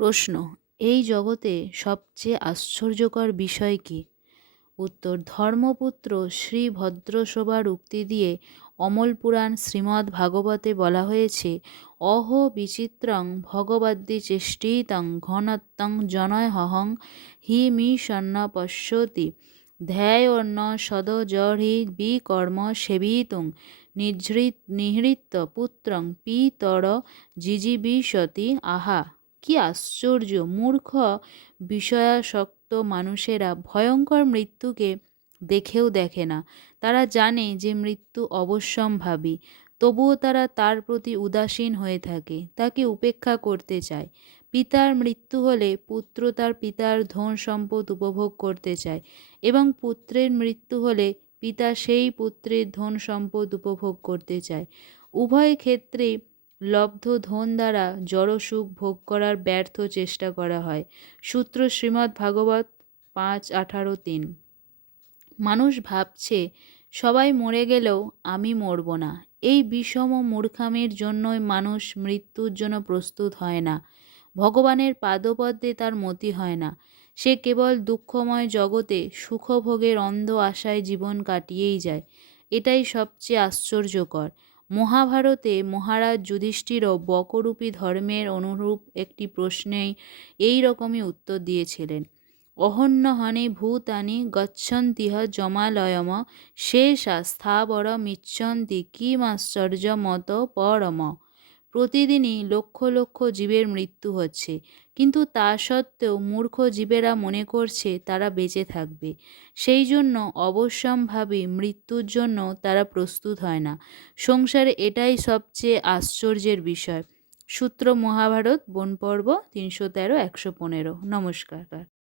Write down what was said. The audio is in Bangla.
প্রশ্ন, এই জগতে সবচেয়ে আশ্চর্যকর বিষয় কি? উত্তর, ধর্মপুত্র শ্রী ভদ্রশোভার উক্তি দিয়ে অমল পুরাণ শ্রীমদ্ ভাগবতে বলা হয়েছে, অহ বিচিত্রং ভগবদ্দি চেষ্টিতং ঘনত্বং জনয়হং হি মি সন্ন পশ্যতি ধ্যায়ন্ন সদজঢ়ি বিকর্ম সেবিতুং নিহৃত নিহৃত্য পুত্রং পিতর জিজিবিষতি আহা। কি আশ্চর্য! মূর্খ বিষয়াসক্ত মানুষেরা ভয়ঙ্কর মৃত্যুকে দেখেও দেখে না। তারা জানে যে মৃত্যু অবশ্যম্ভাবী, তবুও তারা তার প্রতি উদাসীন হয়ে থাকে, তাকে উপেক্ষা করতে চায়। পিতার মৃত্যু হলে পুত্র তার পিতার ধন সম্পদ উপভোগ করতে চায় এবং পুত্রের মৃত্যু হলে পিতা সেই পুত্রের ধন সম্পদ উপভোগ করতে চায়। উভয় ক্ষেত্রেই লব্ধ ধন দ্বারা জড়সুখ ভোগ করার ব্যর্থ চেষ্টা করা হয়। সূত্র শ্রীমদ্ ভাগবত পাঁচ, আঠারো, তিন। মানুষ ভাবছে, সবাই মরে গেলেও আমি মরব না। এই বিষম মূর্খামের জন্যই মানুষ মৃত্যুর জন্য প্রস্তুত হয় না। ভগবানের পাদপদ্মে তার মতি হয় না। সে কেবল দুঃখময় জগতে সুখভোগের অন্ধ আশায় জীবন কাটিয়েই যায়। এটাই সবচেয়ে আশ্চর্যকর। মহাভারতে মহারাজ যুধিষ্ঠিরও বকরূপী ধর্মের অনুরূপ একটি প্রশ্নেই এই রকমই উত্তর দিয়েছিলেন। অহন্যহনে ভূতানি গচ্ছন্তিহ জমালয়ম, শেষা স্থাবরমিচ্ছন্তি কিমাশ্চর্য মত পরম। প্রতিদিনই লক্ষ লক্ষ জীবের মৃত্যু হচ্ছে। কিন্তু তা সত্ত্বেও মূর্খ জীবেরা মনে করছে তারা বেঁচে থাকবে। সেই জন্য অবশ্যম্ভাবী মৃত্যুর জন্য তারা প্রস্তুত হয় না। সংসারে এটাই সবচেয়ে আশ্চর্যের বিষয়। সূত্র মহাভারত বনপর্ব তিনশো তেরো, একশো পনেরো। নমস্কার।